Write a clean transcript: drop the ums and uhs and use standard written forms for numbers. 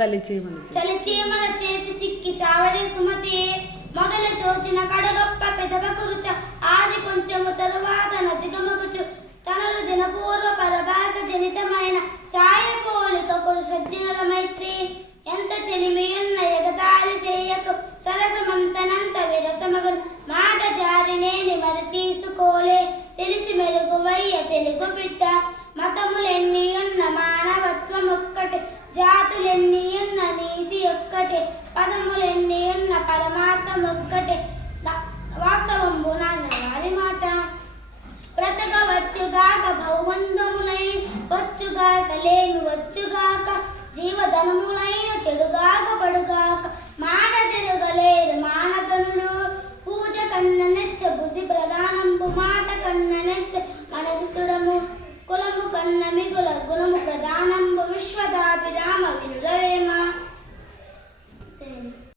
చలిచీమల చేతి చిక్కి చావదే సుమతి మొదలు చోచిన కడగొప్ప పెదవకురుచ ఆది కొంచెము తరువాత నదిగమగుచు తనరు దినపూర్వ పరభాగ జనితమైన ఛాయ పోలిక కొరు సజ్జనుల మైత్రి ఎంత చెలిమియున్న ఎగతాళి సేయకు సరసమంతనంత విరసమగను మాట జారినేని మరి తీసుకోలే తెలిసి మెలుగువయ్య తెలుగు బిడ్డ మతములెన్నియున్న మానవత్వం ఒక్కటే జాతులెన్నియున్న నీతి ఒక్కటే పదములెన్నియున్న పరమార్థం ఒక్కటే వాస్తవంబు నాన్న వారి మాట బ్రతకవచ్చుగాక భౌమందములై వచ్చుగాక లేమి వచ్చుగాక జీవధనములైన చెడుగాక పడుగాక మాట తిరగలేరు మానతనుడు పూజ కన్న నెచ్చ బుద్ధి ప్రధానంబు మాట కన్న నెచ్చ మనసు తుడము కులము కన్న మిగుల